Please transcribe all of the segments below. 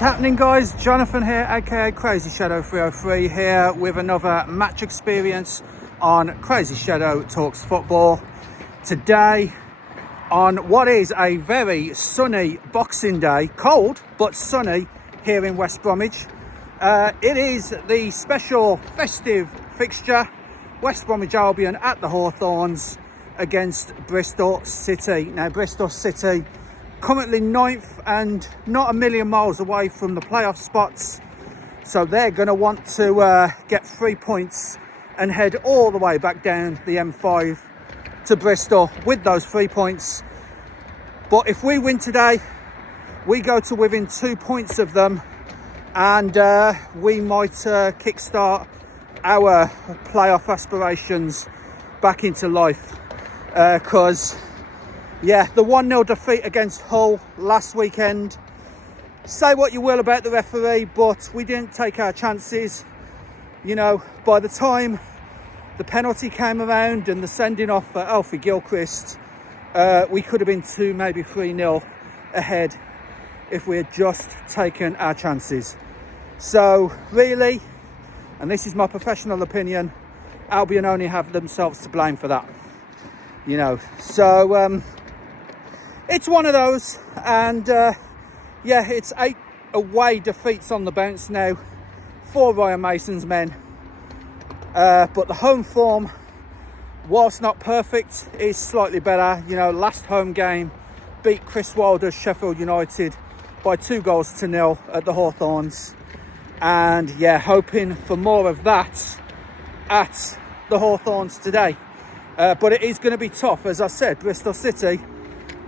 happening, guys? Jonathan here, aka CrazyShadow 303, here with another match experience on CrazyShadow Talks Football. Today on what is a very sunny Boxing Day, cold but sunny here in West Bromwich. It is the special festive fixture, West Bromwich Albion at the Hawthorns against Bristol City. Now, Bristol City currently 9th and not a million miles away from the playoff spots, so they're going to want to get 3 points and head all the way back down the M5 to Bristol with those 3 points. But if we win today, we go to within 2 points of them, and we might kickstart our playoff aspirations back into life, because yeah, the 1-0 defeat against Hull last weekend, say what you will about the referee, but we didn't take our chances. You know, by the time the penalty came around and the sending off for Alfie Gilchrist, we could have been 2, maybe 3-0 ahead if we had just taken our chances. So really, and this is my professional opinion, Albion only have themselves to blame for that. You know, so it's one of those, and yeah, it's 8 away defeats on the bounce now for Ryan Mason's men. But the home form, whilst not perfect, is slightly better. You know, last home game beat Chris Wilder's Sheffield United by 2-0 at the Hawthorns. And yeah, hoping for more of that at the Hawthorns today. But it is going to be tough. As I said, Bristol City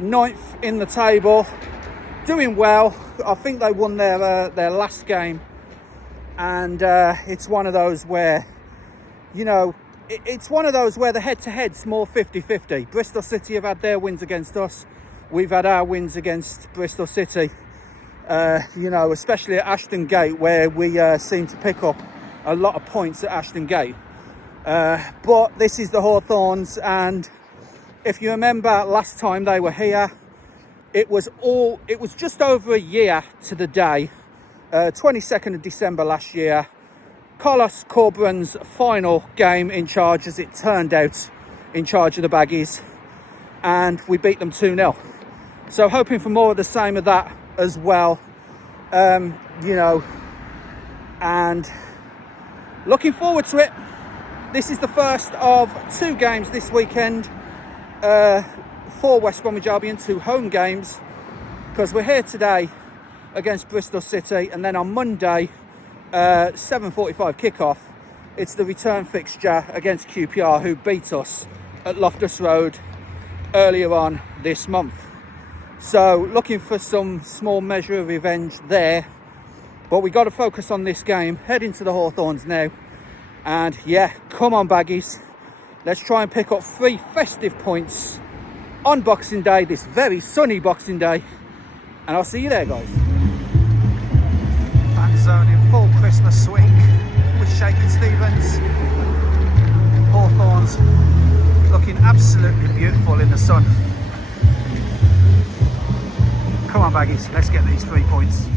9th in the table, doing well. I think they won their last game, and it's one of those where, you know, it's one of those where the head-to-head's more 50-50. Bristol City have had their wins against us, we've had our wins against Bristol City. You know, especially at Ashton Gate, where we seem to pick up a lot of points at Ashton Gate. But this is the Hawthorns, and if you remember last time they were here, it was just over a year to the day, 22nd of December last year, Carlos Corberan's final game in charge, as it turned out, in charge of the Baggies, and we beat them 2-0. So hoping for more of the same of that as well, you know, and looking forward to it. This is the first of 2 games this weekend for West Bromwich Albion, 2 home games, because we're here today against Bristol City, and then on Monday, 7:45 kickoff, it's the return fixture against QPR, who beat us at Loftus Road earlier on this month. So looking for some small measure of revenge there, but we got to focus on this game, head into the Hawthorns now, and yeah, come on Baggies, let's try and pick up 3 festive points on Boxing Day, this very sunny Boxing Day, and I'll see you there, guys. Fan zone in full Christmas swing with Shakin' Stevens. Hawthorns looking absolutely beautiful in the sun. Come on Baggies, let's get these 3 points.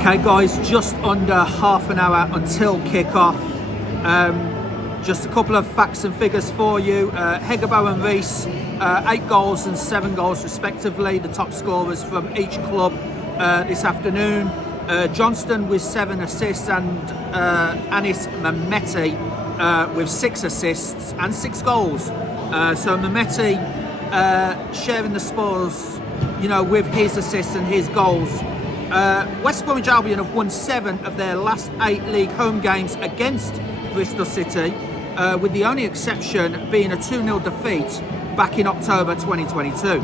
Okay guys, just under half an hour until kick-off. Just a couple of facts and figures for you. Hegabo and Rees, 8 goals and 7 goals respectively, the top scorers from each club this afternoon. Johnston with 7 assists, and Anis Mehmeti with 6 assists and 6 goals. So Mehmeti sharing the spoils, you know, with his assists and his goals. West Bromwich Albion have won 7 of their last 8 league home games against Bristol City, with the only exception being a 2-0 defeat back in October 2022.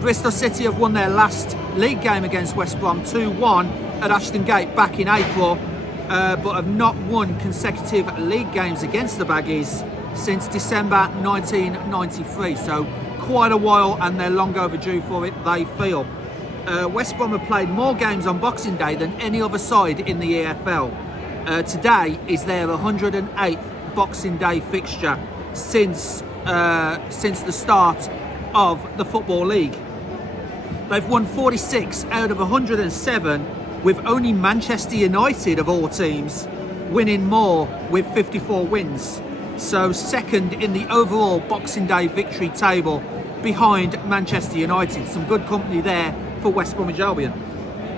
Bristol City have won their last league game against West Brom 2-1 at Ashton Gate back in April, but have not won consecutive league games against the Baggies since December 1993. So quite a while, and they're long overdue for it, they feel. West Brom have played more games on Boxing Day than any other side in the EFL. Today is their 108th Boxing Day fixture since the start of the Football League. They've won 46 out of 107, with only Manchester United of all teams winning more with 54 wins. So second in the overall Boxing Day victory table behind Manchester United. Some good company there for West Bromwich Albion.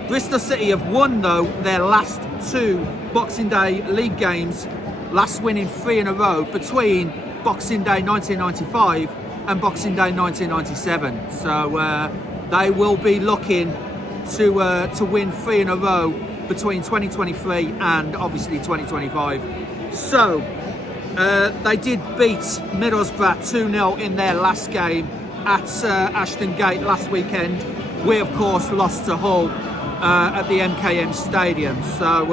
Bristol City have won, though, their last 2 Boxing Day league games, last winning 3 in a row between Boxing Day 1995 and Boxing Day 1997. So they will be looking to win 3 in a row between 2023 and obviously 2025. So they did beat Middlesbrough 2-0 in their last game at Ashton Gate last weekend. We of course lost to Hull at the MKM Stadium. So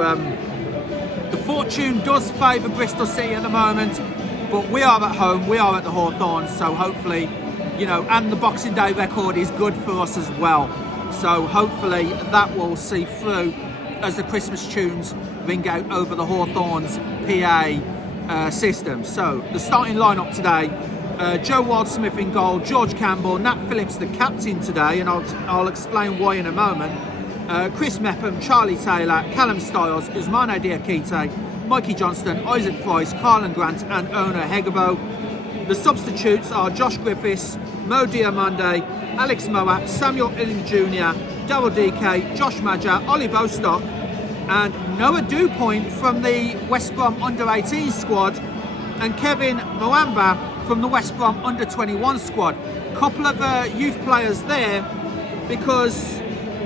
the fortune does favour Bristol City at the moment, but we are at home, we are at the Hawthorns, so hopefully, you know, and the Boxing Day record is good for us as well. So hopefully that will see through as the Christmas tunes ring out over the Hawthorns PA system. So the starting lineup today: Joe Wildsmith in goal, George Campbell, Nat Phillips the captain today, and I'll explain why in a moment. Chris Mepham, Charlie Taylor, Callum Stiles, Usmane Diakite, Mikey Johnston, Isaac Price, Carlan Grant and Ona Hegebo. The substitutes are Josh Griffiths, Mo Diamande, Alex Moat, Samuel Illing Jr., Darryl DK, Josh Madger, Ollie Bostock and Noah Dewpoint from the West Brom under-18 squad, and Kevin Mwamba from the West Brom under-21 squad. Couple of youth players there, because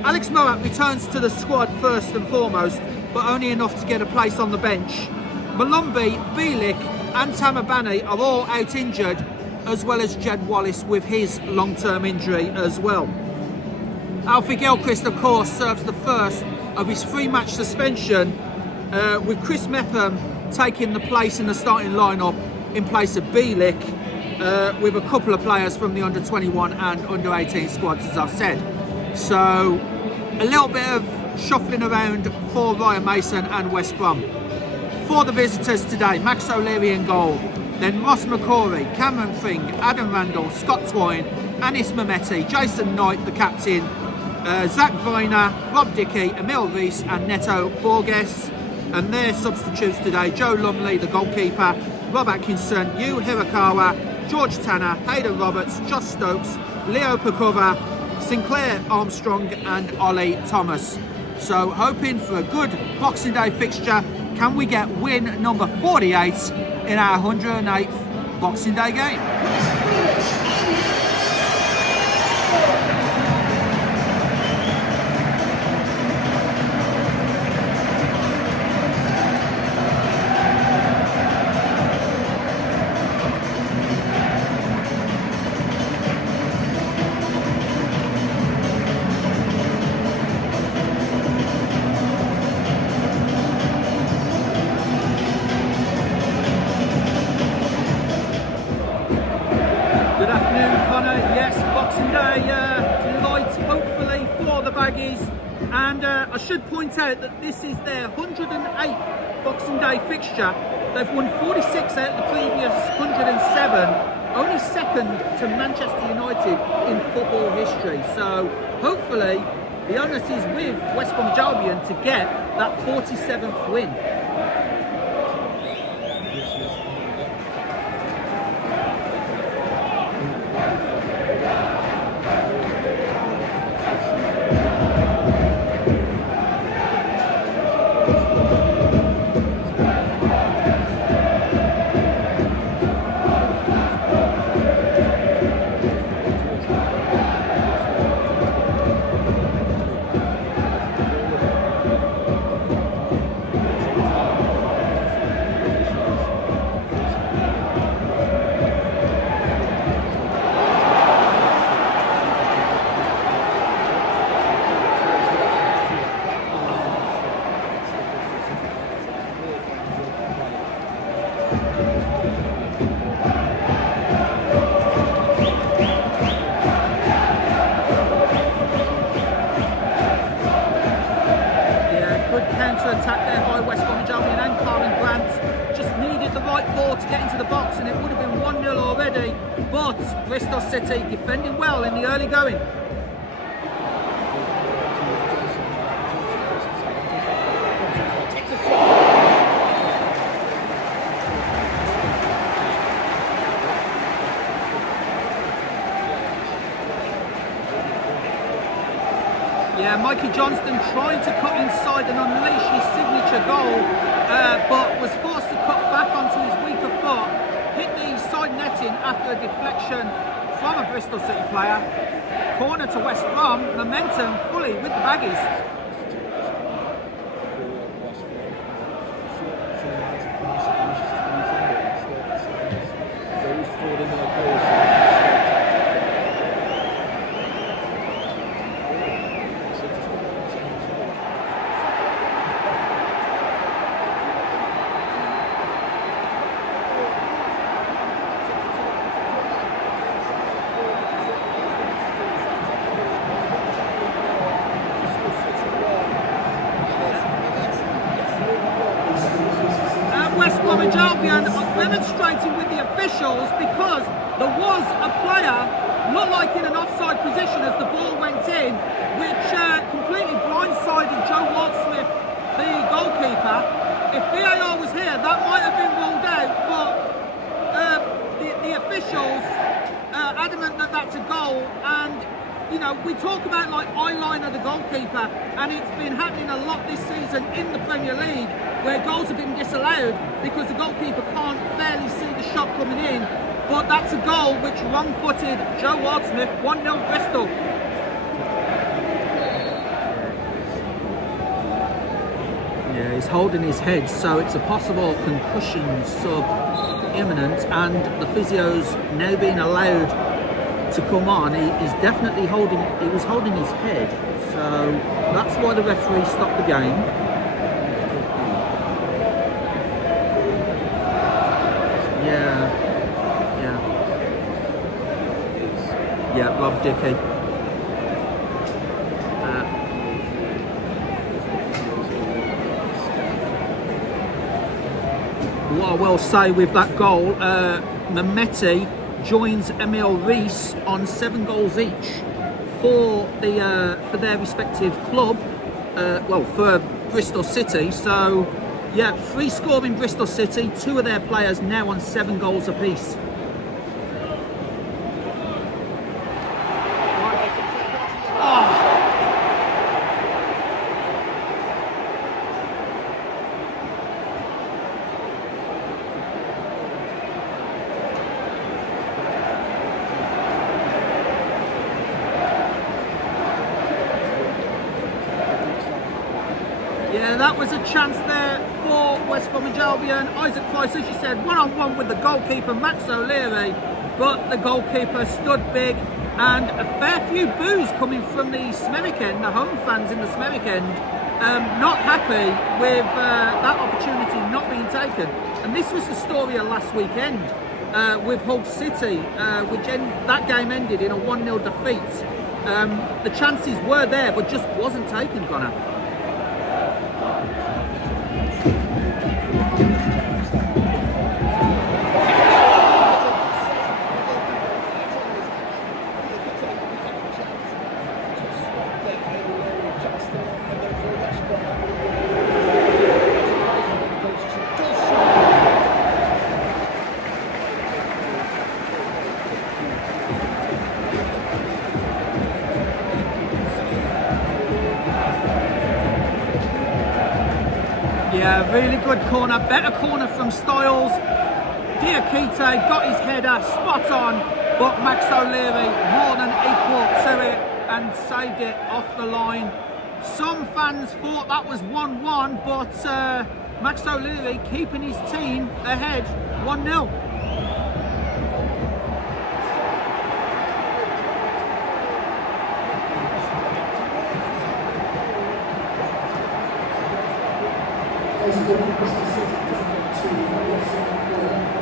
Alex Moat returns to the squad first and foremost, but only enough to get a place on the bench. Malumbi, Bielik and Tamabani are all out injured, as well as Jed Wallace with his long-term injury as well. Alfie Gilchrist, of course, serves the first of his 3-match suspension, with Chris Mepham taking the place in the starting lineup in place of Bielik, with a couple of players from the under-21 and under-18 squads, as I've said. So a little bit of shuffling around for Ryan Mason and West Brom. For the visitors today: Max O'Leary in goal, then Ross McCrory, Cameron Fring, Adam Randall, Scott Twine, Anis Mehmeti, Jason Knight the captain, Zach Viner, Rob Dickey, Emil Rees and Neto Borges. And their substitutes today: Joe Lumley the goalkeeper, Rob Atkinson, Yu Hirakawa, George Tanner, Hayden Roberts, Josh Stokes, Leo Pakova, Sinclair Armstrong and Ollie Thomas. So hoping for a good Boxing Day fixture. Can we get win number 48 in our 108th Boxing Day game? Good afternoon, Connor. Yes, Boxing Day light, hopefully, for the Baggies. And I should point out that this is their 108th Boxing Day fixture. They've won 46 out of the previous 107, only second to Manchester United in football history. So hopefully the onus is with West Bromwich Albion to get that 47th win. Attack there by West Bromwich Albion and Karen Grant. Just needed the right ball to get into the box and it would have been 1-0 already, but Bristol City defending well in the early going. Yeah, Mikey Johnston trying to cut inside and unleash his signature goal, but was forced to cut back onto his weaker foot, hit the side netting after a deflection from a Bristol City player. Corner to West Brom, momentum fully with the Baggies. Bromwich Albion are demonstrating with the officials because there was a player, looked like in an offside position as the ball went in, which completely blindsided Joe Waldsmith, the goalkeeper. If VAR was here, that might have been ruled out, but the officials adamant that that's a goal. And you know, we talk about like eye line of the goalkeeper, and it's been happening a lot this season in the Premier League, where goals have been disallowed because the goalkeeper can't fairly see the shot coming in. But that's a goal which wrong-footed Joe Waldsmith, 1-0 Bristol. Yeah, he's holding his head, so it's a possible concussion sub imminent, and the physio's now being allowed to come on. He's definitely he was holding his head, so that's why the referee stopped the game. Yeah, Rob Dickey. What I will say with that goal, Mehmeti joins Emil Rees on 7 goals each for their respective club. For Bristol City. So, yeah, 3 scoring Bristol City. 2 of their players now on 7 goals apiece. Yeah, that was a chance there for West Bromwich Albion. Isaac Price, as you said, one-on-one with the goalkeeper, Max O'Leary, but the goalkeeper stood big, and a fair few boos coming from the Smerick end, the home fans in the Smerick end, not happy with that opportunity not being taken. And this was the story of last weekend with Hull City, that game ended in a 1-0 defeat. The chances were there, but just wasn't taken, Connor. Yeah, really good corner, better corner from Styles. Diakite got his header spot on, but Max O'Leary more than equal to it and saved it off the line. Some fans thought that was 1-1, but Max O'Leary keeping his team ahead 1-0. Bristol City doesn't get 2 goals.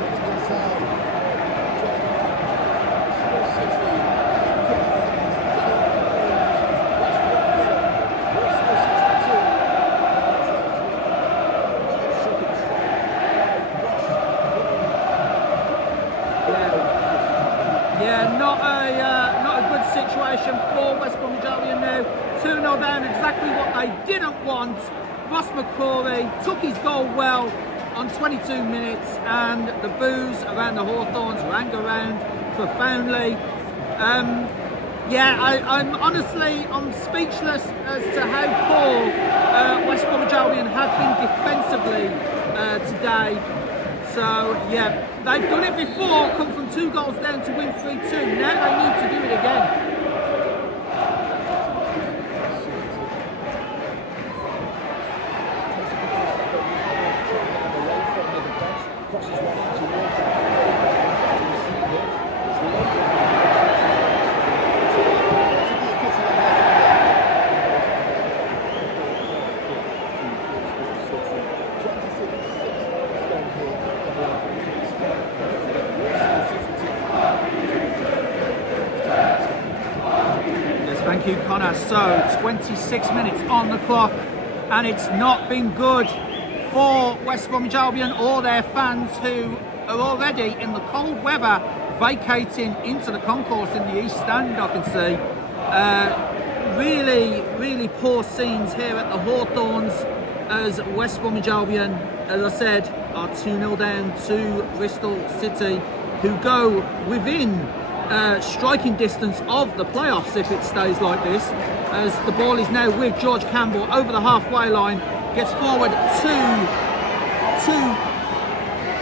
Yeah, not a good situation for West Bromwich Albion now. 2-0 down, exactly what they didn't want. Ross McCrory took his goal well on 22 minutes, and the boos around the Hawthorns rang around profoundly. I'm honestly, I'm speechless as to how poor West Bromwich Albion have been defensively today. So yeah, they've done it before, come from 2 goals down to win 3-2. Now they need to do it again. Thank you, Connor. So 26 minutes on the clock, and it's not been good for West Bromwich Albion or their fans, who are already in the cold weather vacating into the concourse in the East Stand. I can see really poor scenes here at the Hawthorns as West Bromwich Albion, as I said, are 2-0 down to Bristol City, who go within striking distance of the playoffs if it stays like this, as the ball is now with George Campbell over the halfway line, gets forward to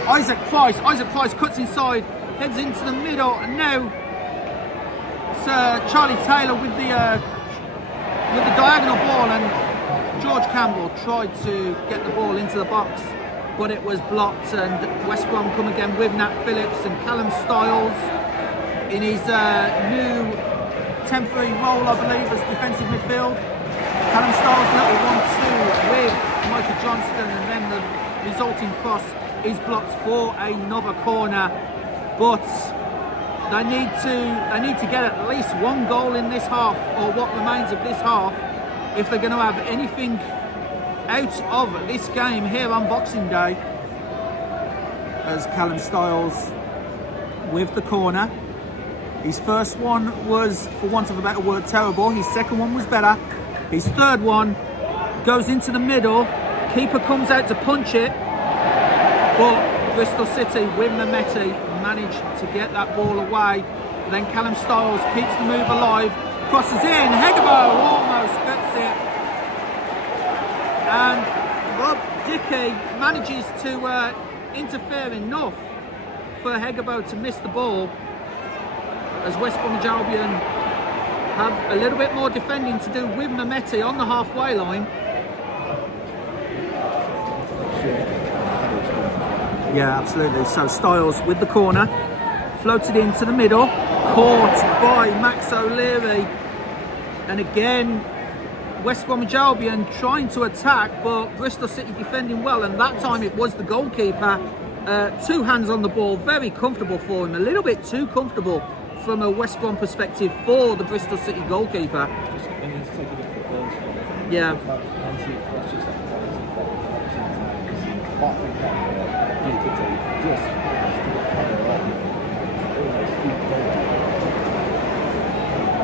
Isaac Price. Isaac Price cuts inside, heads into the middle, and now it's Charlie Taylor with the diagonal ball, and George Campbell tried to get the ball into the box, but it was blocked, and West Brom come again with Nat Phillips and Callum Stiles in his new temporary role, I believe, as defensive midfield. Callum Stiles little 1-2 with Michael Johnston, and then the resulting cross is blocked for another corner. But they need to get at least 1 goal in this half, or what remains of this half, if they're going to have anything out of this game here on Boxing Day. As Callum Stiles with the corner. His first one was, for want of a better word, terrible. His second one was better. His third one goes into the middle. Keeper comes out to punch it, but Bristol City with Mehmeti managed to get that ball away. Then Callum Stiles keeps the move alive, crosses in, Hegebo almost gets it, and Rob Dickey manages to interfere enough for Hegebo to miss the ball, as West Bromwich Albion have a little bit more defending to do with Mehmeti on the halfway line. Yeah, absolutely. So Stiles with the corner, floated into the middle, caught by Max O'Leary, and again West Bromwich Albion trying to attack, but Bristol City defending well, and that time it was the goalkeeper. 2 hands on the ball, very comfortable for him, a little bit too comfortable from a West Brom perspective for the Bristol City goalkeeper. Yeah.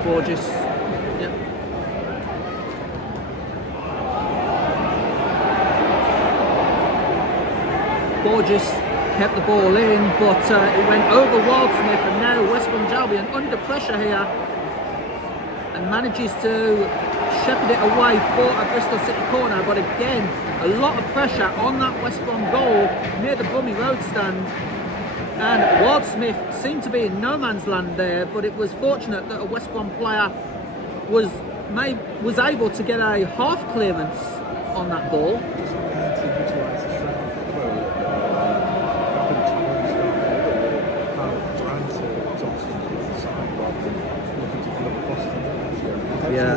Gorgeous. Yep. Gorgeous kept the ball in, but it went over Wildsmith, and now West Bromwich Albion under pressure here, and manages to shepherd it away for a Bristol City corner. But again, a lot of pressure on that West Brom goal near the Brummy Road stand, and Wildsmith seemed to be in no man's land there, but it was fortunate that a West Brom player was able to get a half clearance on that ball. Yeah.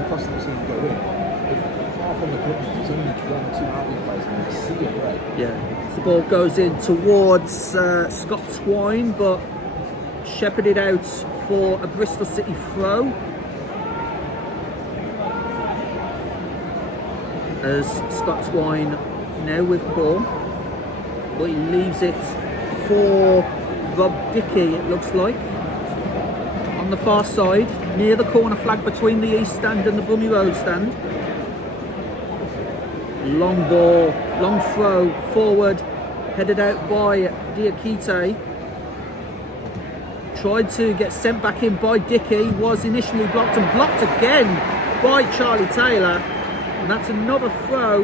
Yeah. The ball goes in towards Scott Twine, but shepherded out for a Bristol City throw. As Scott Twine now with the ball, but he leaves it for Rob Dickey, it looks like. on the far side, near the corner flag between the East stand and the Bromwich Road stand. Long ball, long throw forward, headed out by Diakite. Tried to get sent back in by Dickey, was initially blocked and blocked again by Charlie Taylor. And that's another throw.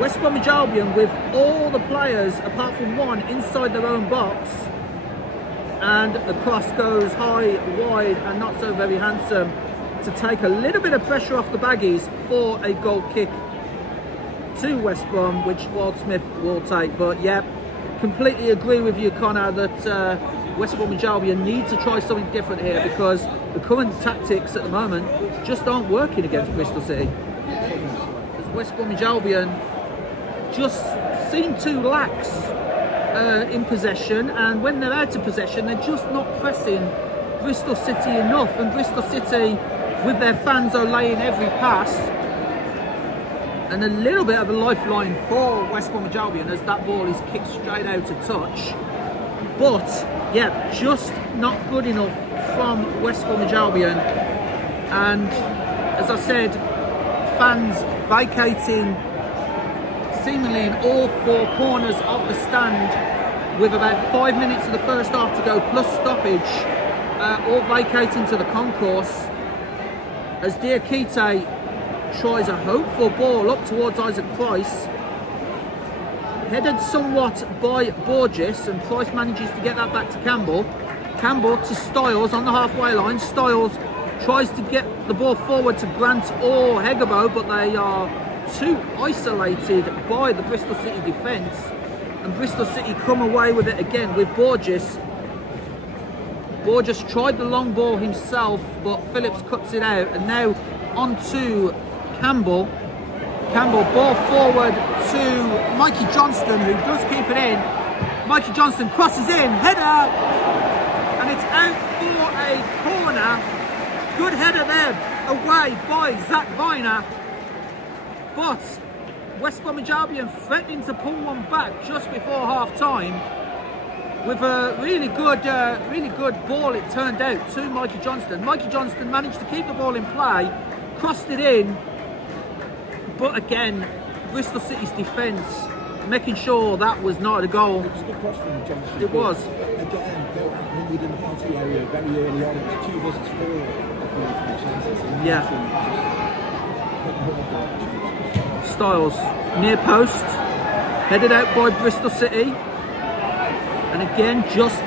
West Bromwich Albion with all the players, apart from one, inside their own box. And the cross goes high, wide, and not so very handsome to take a little bit of pressure off the Baggies for a goal kick to West Brom, which Wildsmith will take. But yeah, completely agree with you, Connor, that West Bromwich Albion need to try something different here, because the current tactics at the moment just aren't working against Bristol City. As West Bromwich Albion just seem too lax in possession, and when they're out of possession they're just not pressing Bristol City enough, and Bristol City with their fans are laying every pass. And a little bit of a lifeline for West Bromwich Albion as that ball is kicked straight out of touch. But yeah, just not good enough from West Bromwich Albion. And as I said, fans vacating seemingly in all four corners of the stand with about 5 minutes of the first half to go plus stoppage, all vacating to the concourse as Diakite tries a hopeful ball up towards Isaac Price, headed somewhat by Borges, and Price manages to get that back to Campbell. Campbell to Styles on the halfway line. Styles tries to get the ball forward to Grant or Hegabo, but they are too isolated by the Bristol City defence, and Bristol City come away with it again with Borges. Borges tried the long ball himself, but Phillips cuts it out, and now on to Campbell. Campbell ball forward to Mikey Johnston, who does keep it in. Mikey Johnston crosses in, header, and it's out for a corner. Good header there, away by Zach Viner. But West Bromwich Albion threatening to pull one back just before half time with a really good ball, it turned out, to Mikey Johnston. Mikey Johnston managed to keep the ball in play, crossed it in, but again, Bristol City's defence making sure that was not a goal. It was a good cross from Johnston. It was. Again, within the penalty area very early on. It was 2 versus 4 chances. Yeah. Styles near post, headed out by Bristol City, and again just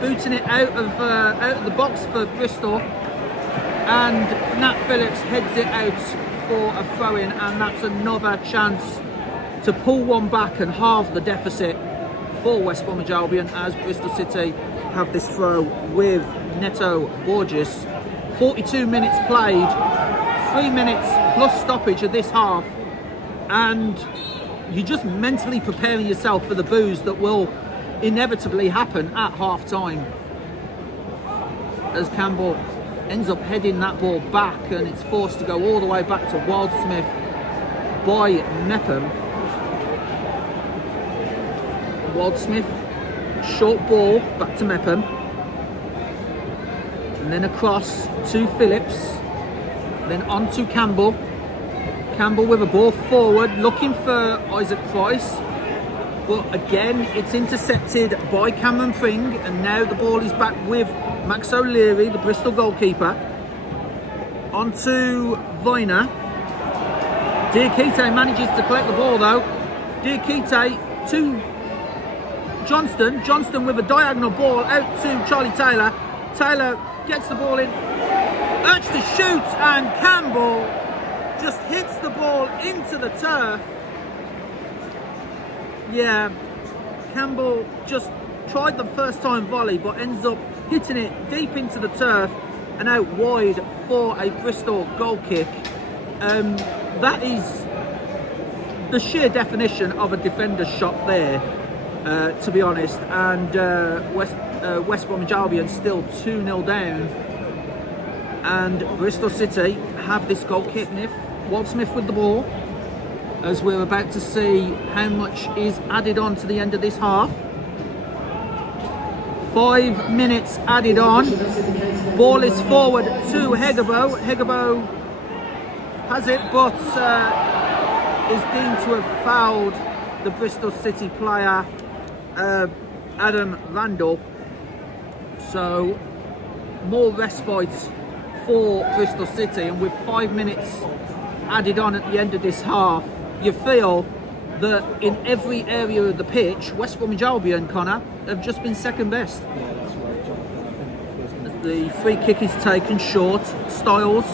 booting it out of the box for Bristol, and Nat Phillips heads it out for a throw-in, and that's another chance to pull one back and halve the deficit for West Bromwich Albion as Bristol City have this throw with Neto Borges. 42 minutes played, 3 minutes plus stoppage of this half, and you're just mentally preparing yourself for the boos that will inevitably happen at half time, as Campbell ends up heading that ball back, and it's forced to go all the way back to Wildsmith by Mepham. Wildsmith, short ball back to Mepham, and then across to Phillips, then on to Campbell. Campbell with a ball forward, looking for Isaac Price, but again it's intercepted by Cameron Pring, and now the ball is back with Max O'Leary, the Bristol goalkeeper. On to Viner. Diakite manages to collect the ball though. Diakite to Johnston. Johnston with a diagonal ball out to Charlie Taylor. Taylor gets the ball in, urged to shoot, and Campbell just hits the ball into the turf. Yeah, Campbell just tried the first time volley, but ends up hitting it deep into the turf and out wide for a Bristol goal kick. That is the sheer definition of a defender's shot there, to be honest. And West Bromwich Albion still 2-0 down, and Bristol City have this goal kick. Wildsmith with the ball, as we're about to see how much is added on to the end of this half. 5 minutes added on. Ball is forward to Hegabo. Hegabo has it, but is deemed to have fouled the Bristol City player, Adam Randall. So more respite for Bristol City, and with 5 minutes added on at the end of this half, you feel that in every area of the pitch, West Bromwich Albion, Connor, have just been second best. Yeah, that's right, Jonathan. The free kick is taken short. Styles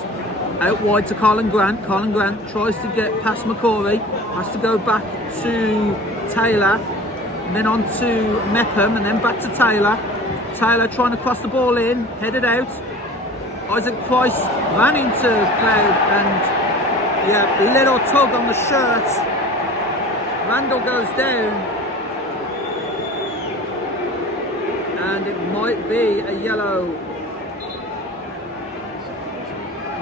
out wide to Carlin Grant. Carlin Grant tries to get past McCory, has to go back to Taylor, and then on to Mepham, and then back to Taylor. Taylor trying to cross the ball in, headed out. Isaac Price ran into Cloud, and yeah, little tug on the shirt. Randall goes down, and it might be a yellow.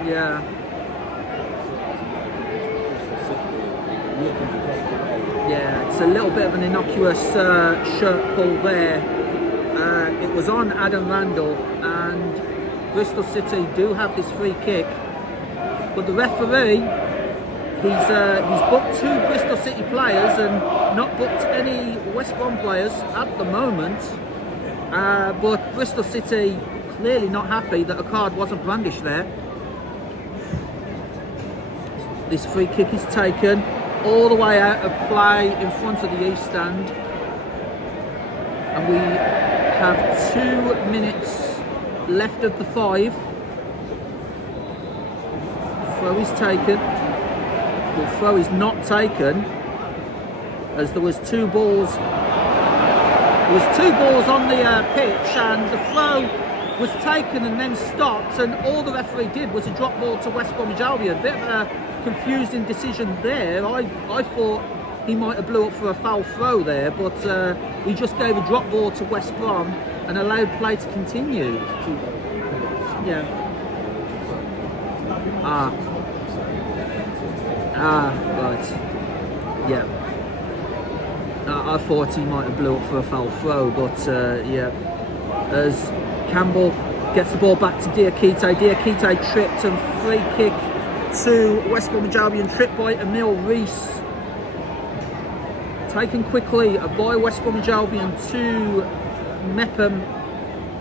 Yeah. Yeah, it's a little bit of an innocuous shirt pull there. It was on Adam Randall, and Bristol City do have this free kick, but the referee, he's booked 2 Bristol City players and not booked any West Brom players at the moment. But Bristol City clearly not happy that a card wasn't brandished there. This free kick is taken all the way out of play in front of the East Stand, and we have 2 minutes left of the 5. Throw is taken. The throw is not taken, as there was 2 balls. There was 2 balls on the pitch, and the throw was taken and then stopped, and all the referee did was a drop ball to West Bromwich Albion. A bit of a confusing decision there. I thought he might have blew up for a foul throw there, but he just gave a drop ball to West Brom and allowed play to continue. Yeah. Right. Yeah. I thought he might have blew up for a foul throw, but yeah. As Campbell gets the ball back to Diakite. Diakite tripped, and free kick to West Bromwich Albion, tripped by Emil Rees. Taken quickly by West Bromwich Albion to Mepham,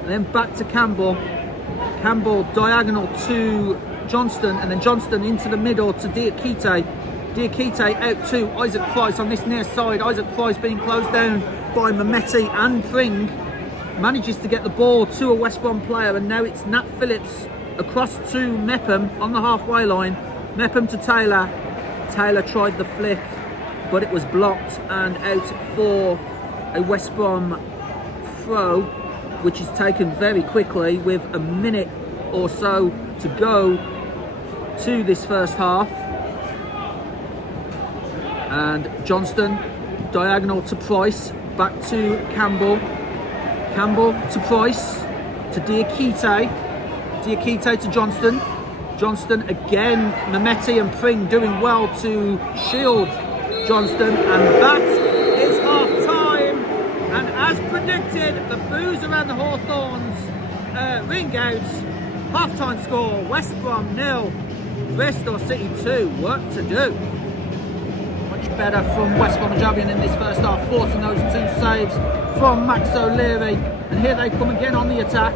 and then back to Campbell. Campbell diagonal to Johnston, and then Johnston into the middle to Diakite. Diakite out to Isaac Price on this near side. Isaac Price being closed down by Mehmeti and Pring. Manages to get the ball to a West Brom player, and now it's Nat Phillips across to Mepham on the halfway line. Mepham to Taylor. Taylor tried the flick, but it was blocked and out for a West Brom throw, which is taken very quickly with a minute or so to go to this first half. And Johnston diagonal to Price, back to Campbell. Campbell to Price, to Diakite. Diakite to Johnston. Johnston again, Mehmeti and Pring doing well to shield Johnston, and that is half time. And as predicted, the boos around the Hawthorns ring out. Half time score: West Brom 0, Bristol City 2. Work to do. Much better from West Bromwich Albion in this first half, forcing those 2 saves from Max O'Leary. And here they come again on the attack.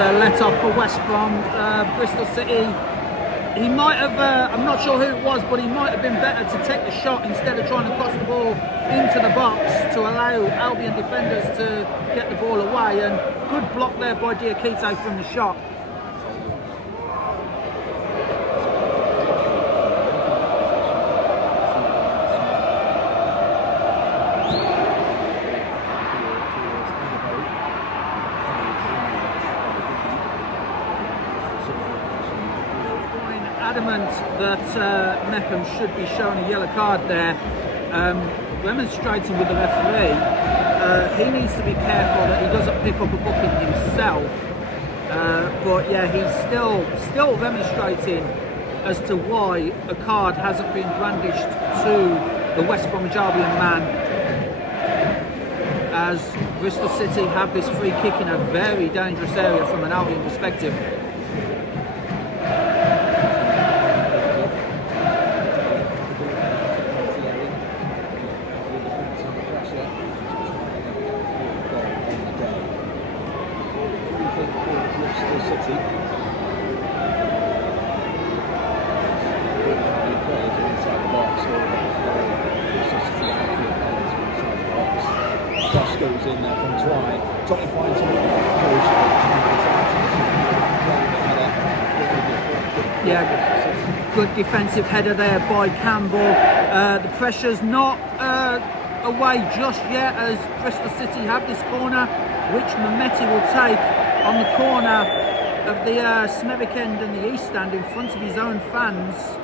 Let off for West Brom. Bristol City, he might have, I'm not sure who it was, but he might have been better to take the shot instead of trying to cross the ball into the box to allow Albion defenders to get the ball away, and good block there by Diakite from the shot. that Meckham should be shown a yellow card there, remonstrating with the referee. He needs to be careful that he doesn't pick up a booking himself. But yeah, he's still remonstrating as to why a card hasn't been brandished to the West Bromwich Albion man, as Bristol City have this free kick in a very dangerous area from an Albion perspective. Goes in there from Twy. Tony finds him. Yeah, good defensive header there by Campbell. The pressure's not away just yet, as Bristol City have this corner, which Mehmeti will take on the corner of the Smethwick end and the East stand in front of his own fans.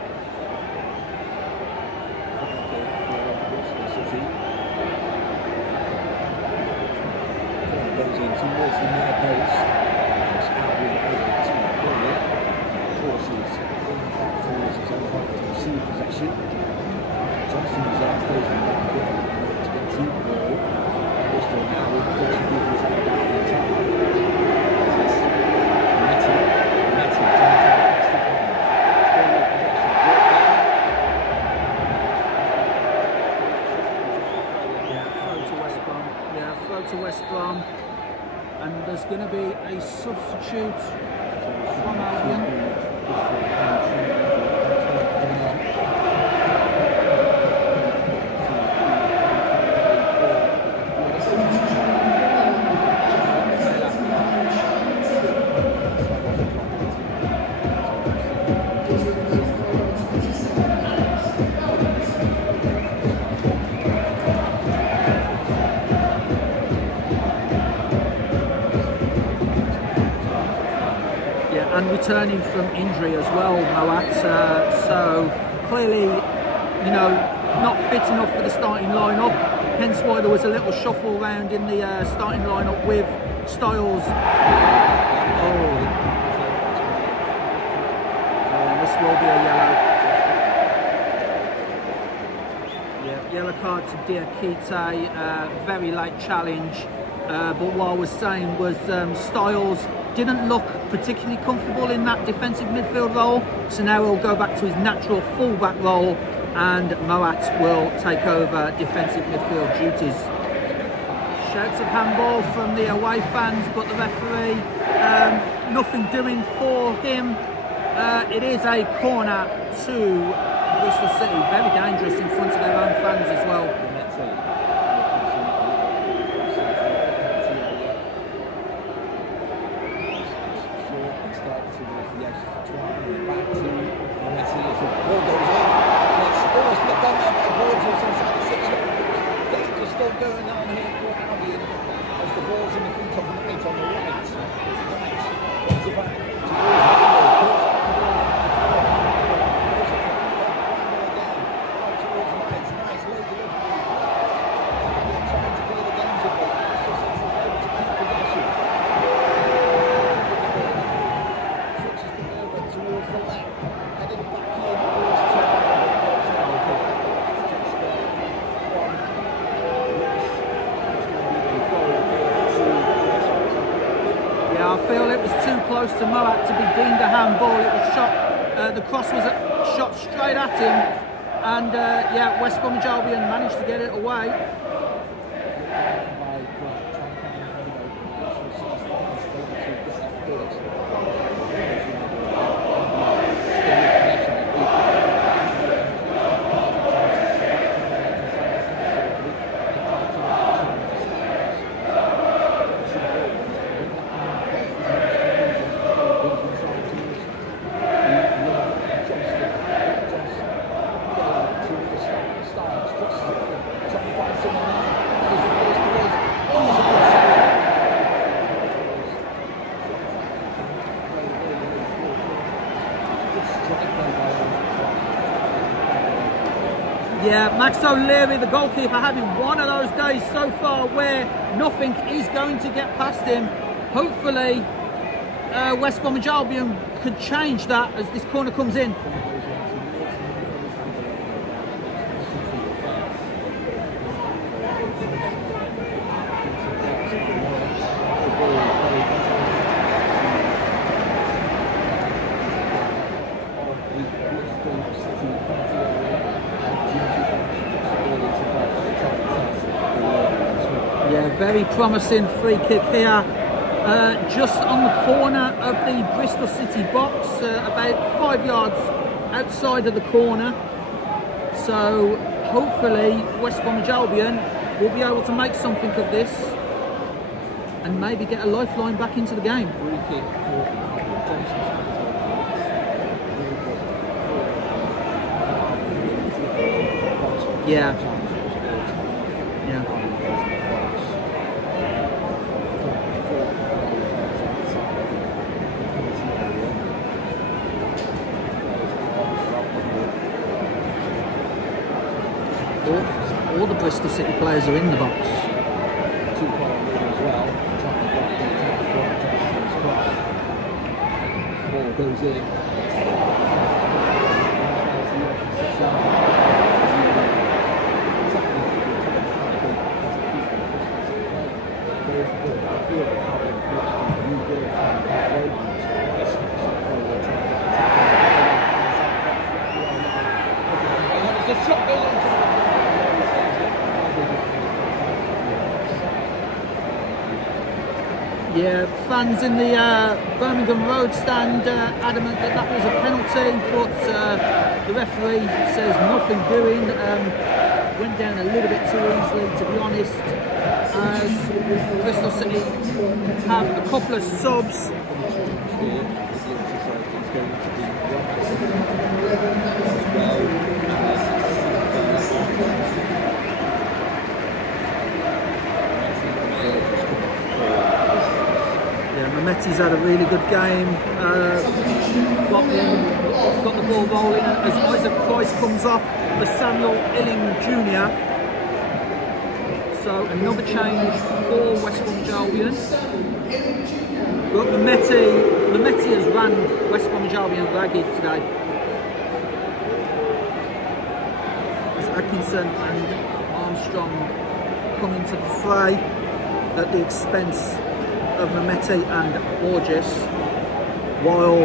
Towards the near post, just out with it over to the corner, forces forwards his own right to receive possession. Johnson is out closing the market to get to the ball. Bristol now with pushing people to the back of the attack. This is Mehmeti trying to pass the ball. Still with possession, brought down. Throw to West Brom. Throw to West Brom. And there's going to be a substitute from Albion. And returning from injury as well, Moat. So clearly, not fit enough for the starting lineup. Hence why there was a little shuffle round in the starting lineup with Styles. This will be a yellow. Yellow card to Diakite. Very late challenge. But what I was saying was Styles didn't look particularly comfortable in that defensive midfield role, so now he'll go back to his natural fullback role, and Moat will take over defensive midfield duties. Shouts of handball from the away fans, but the referee, nothing doing for him. It is a corner to Bristol City, very dangerous in front of their own fans as well. Going on here for Albion as the ball's in the feet of Knight on the right. Knight brings it back towards Handel, towards Knight. Nice low delivery. Albion trying to play the games a bit. Just able to keep possession. Switches the over towards the left, headed back in towards Twy. I feel it was too close to Moat to be deemed a handball. It was shot, the cross was shot straight at him, and West Bromwich Albion managed to get it away. Yeah, Max O'Leary, the goalkeeper, having one of those days so far where nothing is going to get past him. Hopefully, West Bromwich Albion could change that as this corner comes in. Very promising free kick here, just on the corner of the Bristol City box, about 5 yards outside of the corner. So hopefully West Bromwich Albion will be able to make something of this and maybe get a lifeline back into the game. Yeah. All the Bristol City players are in the box. Two as well, trying to get the cross. Ball goes in. Yeah, fans in the Birmingham Road stand adamant that that was a penalty, but the referee says nothing doing. Went down a little bit too easily, to be honest, as Bristol City have a couple of subs. Metti's had a really good game, got the ball rolling as Isaac Price comes off for Samuel Illing Jr. So another change for West Bromwich Albion. But the Metti has ran West Bromwich Albion ragged today. As Atkinson and Armstrong come into the fray at the expense of Mehmeti and Borges, while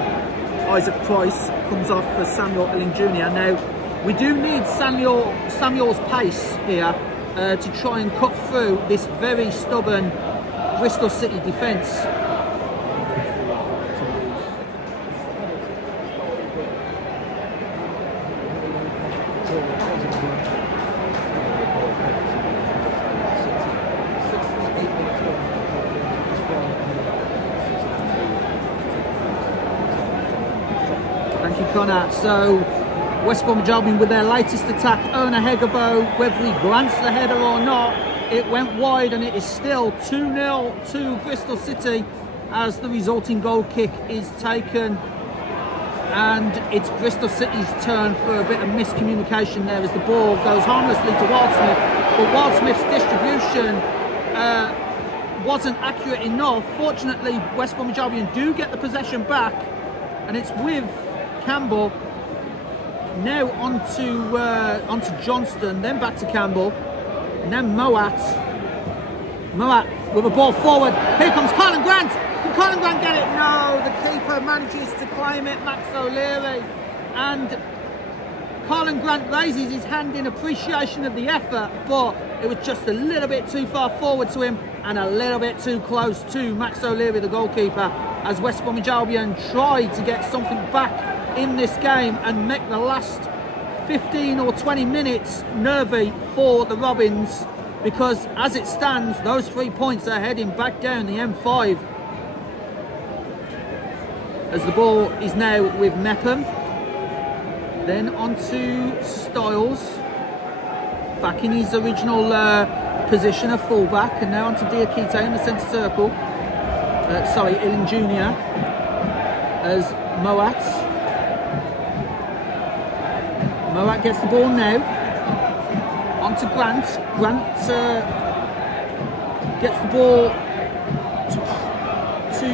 Isaac Price comes off for Samuel Illing Jr. Now, we do need Samuel's pace here to try and cut through this very stubborn Bristol City defence. So West Bromwich Albion with their latest attack, Ona Hegabo, whether he glanced the header or not, it went wide and it is still 2-0 to Bristol City as the resulting goal kick is taken, and it's Bristol City's turn for a bit of miscommunication there as the ball goes harmlessly to Wildsmith, but Wildsmith's distribution wasn't accurate enough. Fortunately, West Bromwich Albion do get the possession back, and it's with Campbell now onto Johnston, then back to Campbell, and then Moat with a ball forward. Here comes Colin Grant. Can Colin Grant get it? No, the keeper manages to claim it, Max O'Leary, and Colin Grant raises his hand in appreciation of the effort, but it was just a little bit too far forward to him and a little bit too close to Max O'Leary, the goalkeeper, as West Bromwich Albion tried to get something back in this game and make the last 15 or 20 minutes nervy for the Robins, because as it stands, those 3 points are heading back down the M5 as the ball is now with Mepham, then onto Styles, back in his original position of fullback, and now onto Diakite in the centre circle. Illing Jr. as Moat gets the ball now. On to Grant. Grant gets the ball to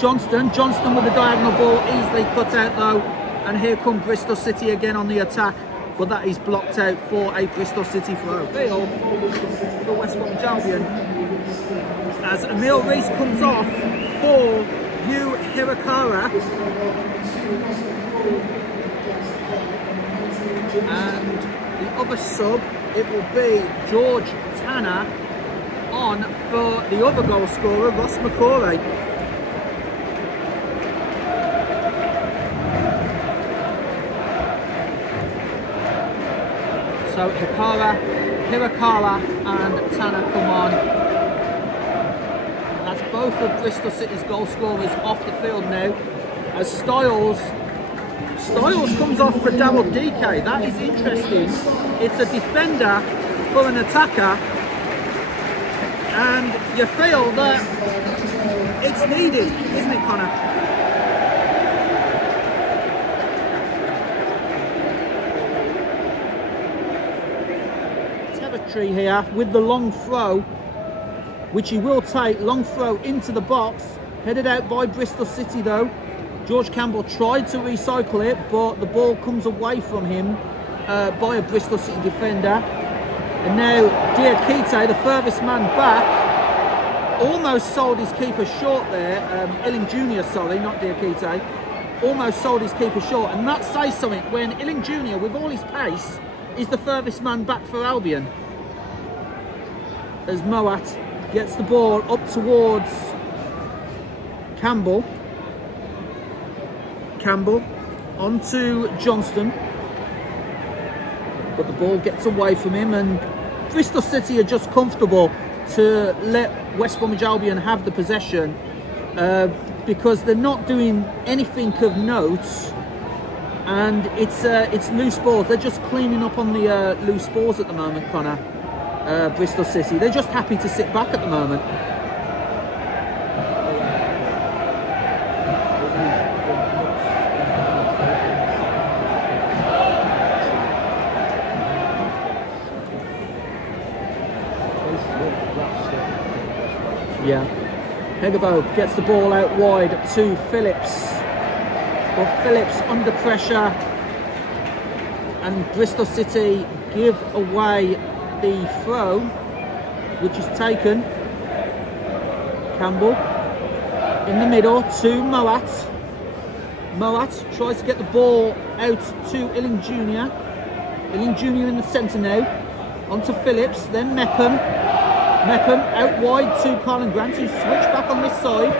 Johnston. Johnston with the diagonal ball, easily cut out though. And here come Bristol City again on the attack. But that is blocked out for a Bristol City throw. Field for West Bromwich Albion. As Emil Reese comes off for Yu Hirakara. And the other sub, it will be George Tanner on for the other goal scorer, Ross McCory. So Hirakara and Tanner come on. That's both of Bristol City's goal scorers off the field now. As Styles comes off for Daryl DK. That is interesting. It's a defender for an attacker, and you feel that it's needed, isn't it, Connor? Territory here with the long throw, which he will take. Long throw into the box, headed out by Bristol City though. George Campbell tried to recycle it, but the ball comes away from him by a Bristol City defender. And now Diakite, the furthest man back, almost sold his keeper short there. Illing Jr., sorry, not Diakite. Almost sold his keeper short. And that says something when Illing Jr., with all his pace, is the furthest man back for Albion. As Moat gets the ball up towards Campbell. Campbell onto Johnston, but the ball gets away from him, and Bristol City are just comfortable to let West Bromwich Albion have the possession because they're not doing anything of note, and it's loose balls. They're just cleaning up on the loose balls at the moment, Connor. Bristol City, they're just happy to sit back at the moment. Yeah, Hegabo gets the ball out wide to Phillips, but Phillips under pressure, and Bristol City give away the throw, which is taken. Campbell in the middle to Moat. Moat tries to get the ball out to Illing Jr. Illing Jr. in the centre now, onto Phillips, then Mepham out wide to Colin Grant, who switched back on this side,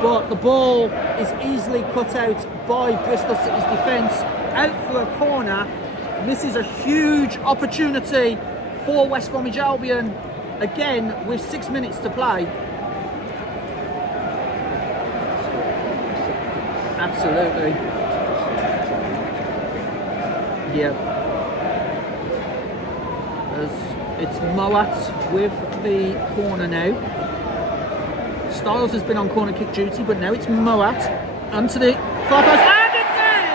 but the ball is easily cut out by Bristol City's defence, out for a corner. And this is a huge opportunity for West Bromwich Albion, again with 6 minutes to play. Absolutely. Yeah. It's Moat with the corner now. Styles has been on corner kick duty, but now it's Moat onto the far post. And it's in!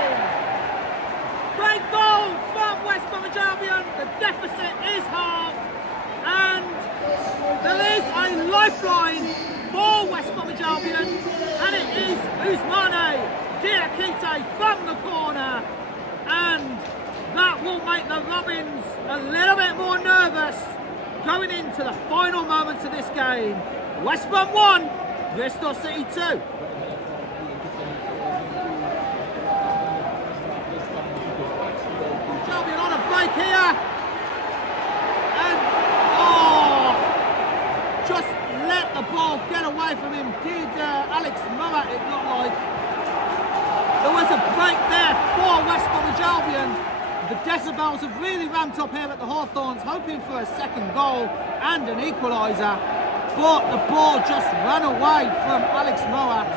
Great goal from West Bromwich Albion. The deficit is half, and there is a lifeline for West Bromwich Albion, and it is Ousmane Diakite from the corner, and that will make the Robins a little bit more nervous going into the final moments of this game. West Brom 1, Bristol City 2. Albion on a break here, and just let the ball get away from him. Did Alex Moat, it looked like. There was a break there for West Bromwich Albion. The decibels have really ramped up here at the Hawthorns, hoping for a second goal and an equaliser, but the ball just ran away from Alex Moat.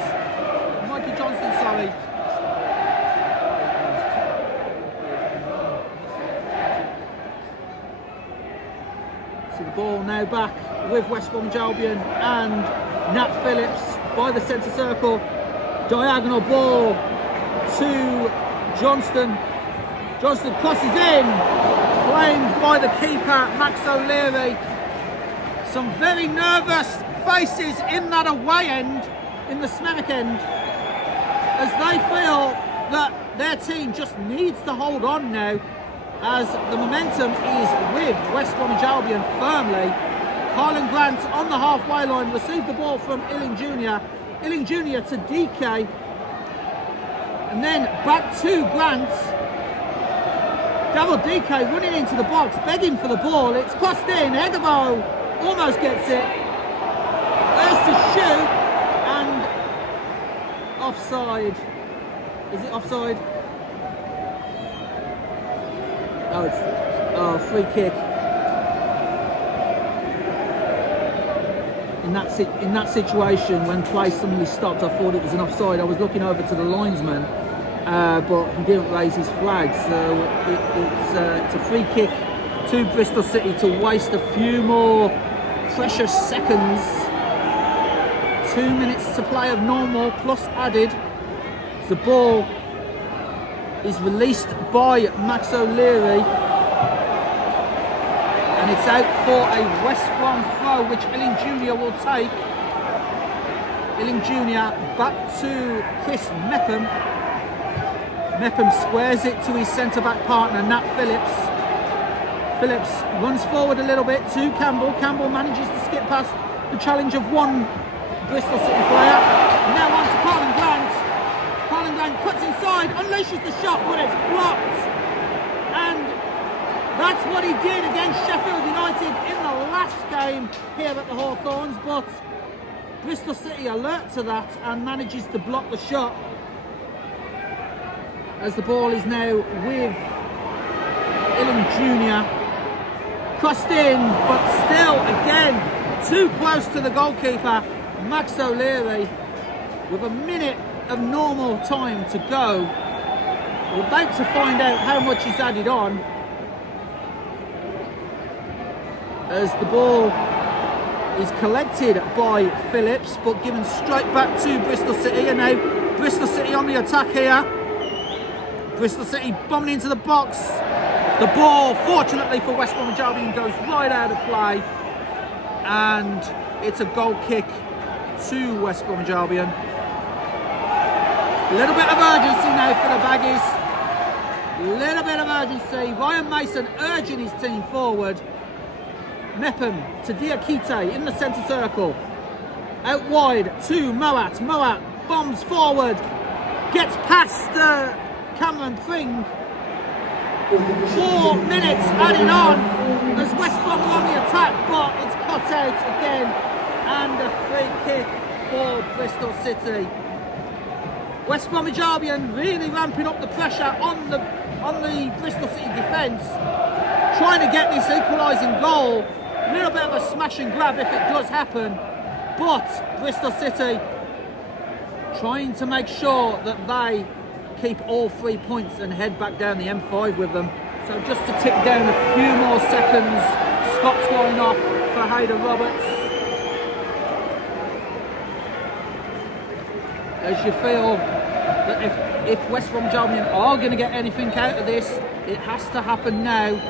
Mikey Johnston, sorry. So the ball now back with West Bromwich Albion, and Nat Phillips by the centre circle. Diagonal ball to Johnston. Johnston crosses in, claimed by the keeper, Max O'Leary. Some very nervous faces in that away end, in the Smethwick end, as they feel that their team just needs to hold on now, as the momentum is with West Bromwich Albion firmly. Harlan Grant on the halfway line received the ball from Illing Jr. Illing Jr. to DK, and then back to Grant. Double DK running into the box, begging for the ball. It's crossed in. Egabo almost gets it. There's the shoot, and offside. Is it offside? Oh, it's free kick. In that situation, when play suddenly stopped, I thought it was an offside. I was looking over to the linesman, but he didn't raise his flag, so it's a free kick to Bristol City to waste a few more precious seconds. 2 minutes to play of normal plus added. The ball is released by Max O'Leary, and it's out for a West Brom throw, which Illing Jr. will take. Illing Jr. back to Chris Mepham. Mepham squares it to his centre-back partner, Nat Phillips. Phillips runs forward a little bit to Campbell. Campbell manages to skip past the challenge of one Bristol City player. Now on to Harlan Grant. Harlan Grant cuts inside, unleashes the shot, but it's blocked. And that's what he did against Sheffield United in the last game here at the Hawthorns, but Bristol City alert to that and manages to block the shot, as the ball is now with Illing Jr. Crossed in, but still again too close to the goalkeeper, Max O'Leary, with a minute of normal time to go. We're about to find out how much he's added on, as the ball is collected by Phillips but given straight back to Bristol City, and now Bristol City on the attack here. Bristol City bombing into the box. The ball, fortunately for West Bromwich Albion, goes right out of play, and it's a goal kick to West Bromwich Albion. A little bit of urgency now for the Baggies. Little bit of urgency. Ryan Mason urging his team forward. Mepham to Diakite in the centre circle. Out wide to Moat. Moat bombs forward. Gets past Cameron Pring. 4 minutes added on as West Brom are on the attack, but it's cut out again, and a free kick for Bristol City. West Bromwich Albion really ramping up the pressure on the Bristol City defence, trying to get this equalising goal. A little bit of a smash and grab if it does happen, but Bristol City trying to make sure that they keep all 3 points and head back down the M5 with them. So just to tick down a few more seconds, Scott's going off for Hayden Roberts. As you feel that if West Bromwich Albion are going to get anything out of this, it has to happen now,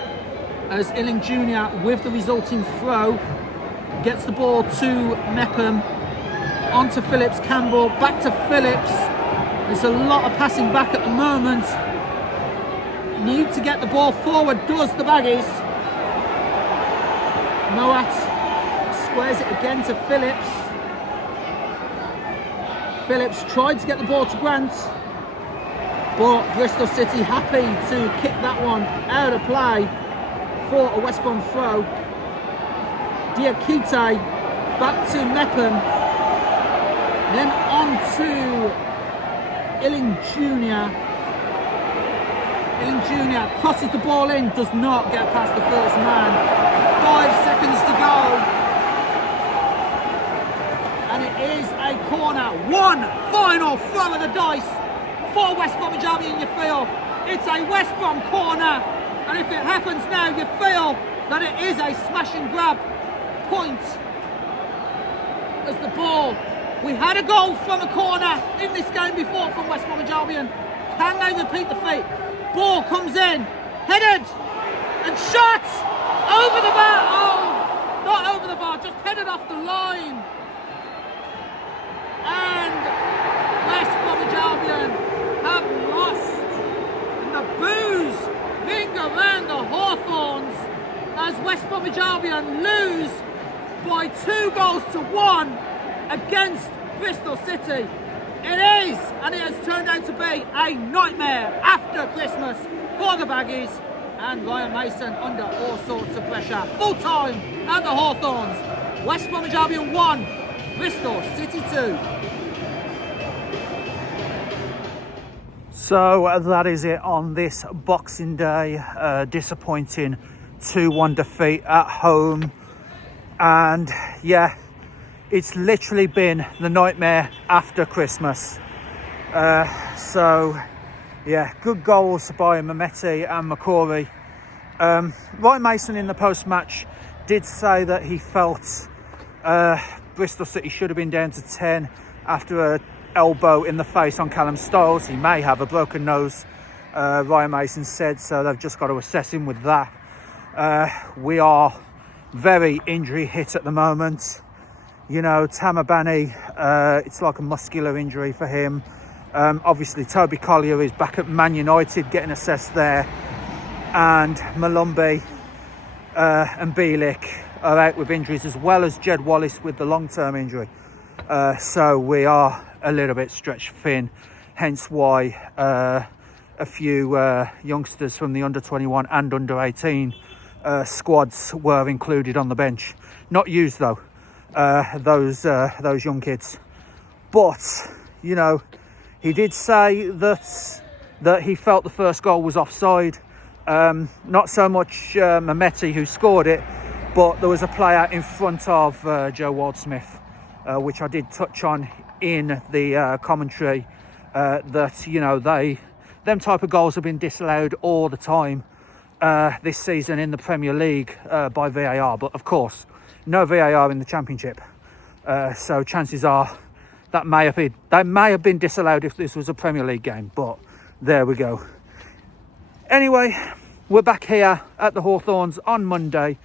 as Illing Jr. with the resulting throw gets the ball to Mepham, onto Phillips, Campbell, back to Phillips. There's a lot of passing back at the moment. Need to get the ball forward, does the Baggies. Moat squares it again to Phillips. Phillips tried to get the ball to Grant, but Bristol City happy to kick that one out of play for a West Brom throw. Diakite back to Mepham, then on to Illing Jr. Illing Jr. crosses the ball in, does not get past the first man. 5 seconds to go. And it is a corner. One final throw of the dice for West Bromwich Albion, you feel. It's a West Brom corner. And if it happens now, you feel that it is a smash and grab point. As the ball, we had a goal from a corner in this game before from West Bromwich Albion. Can they repeat the feat? Ball comes in, headed and shot over the bar. Oh, not over the bar, just headed off the line. And West Bromwich Albion have lost. And the boos ring around the Hawthorns as West Bromwich Albion lose by 2-1 against Bristol City. It is, and it has turned out to be a nightmare after Christmas for the Baggies, and Ryan Mason under all sorts of pressure. Full time at the Hawthorns. West Bromwich Albion 1, Bristol City 2. So that is it on this Boxing Day. Disappointing 2-1 defeat at home. And yeah, it's literally been the nightmare after Christmas. So yeah, good goals by Mehmeti and McCrory. Ryan Mason in the post-match did say that he felt Bristol City should have been down to 10 after an elbow in the face on Callum Stiles. He may have a broken nose, Ryan Mason said, so they've just got to assess him with that. We are very injury hit at the moment. You know, Tamabani, it's like a muscular injury for him. Obviously, Toby Collier is back at Man United getting assessed there. And Malumbi and Bielik are out with injuries, as well as Jed Wallace with the long-term injury. So we are a little bit stretched thin, hence why a few youngsters from the under-21 and under-18 squads were included on the bench. Not used though. Those young kids, but you know, he did say that he felt the first goal was offside. Not so much Mehmeti who scored it, but there was a player in front of Joe Waldsmith, which I did touch on in the commentary. That you know, them type of goals have been disallowed all the time this season in the Premier League by VAR, but of course no VAR in the Championship, so chances are that may have been disallowed if this was a Premier League game, but there we go. Anyway, we're back here at the Hawthorns on Monday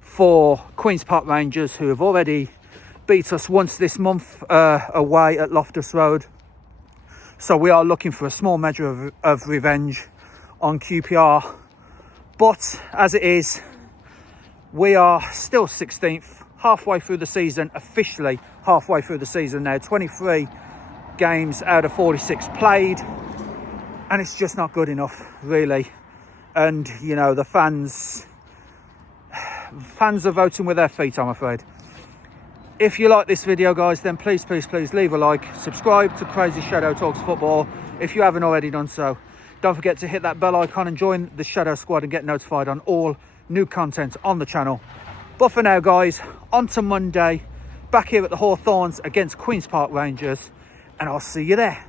for Queen's Park Rangers, who have already beat us once this month away at Loftus Road. So we are looking for a small measure of revenge on QPR. But as it is, we are still 16th, halfway through the season, officially halfway through the season now. 23 games out of 46 played. And it's just not good enough, really. And, you know, the fans are voting with their feet, I'm afraid. If you like this video, guys, then please leave a like. Subscribe to CrazyShadow Talks Football if you haven't already done so. Don't forget to hit that bell icon and join the Shadow Squad and get notified on all new content on the channel. But for now, guys, on to Monday, back here at the Hawthorns against Queen's Park Rangers, and I'll see you there.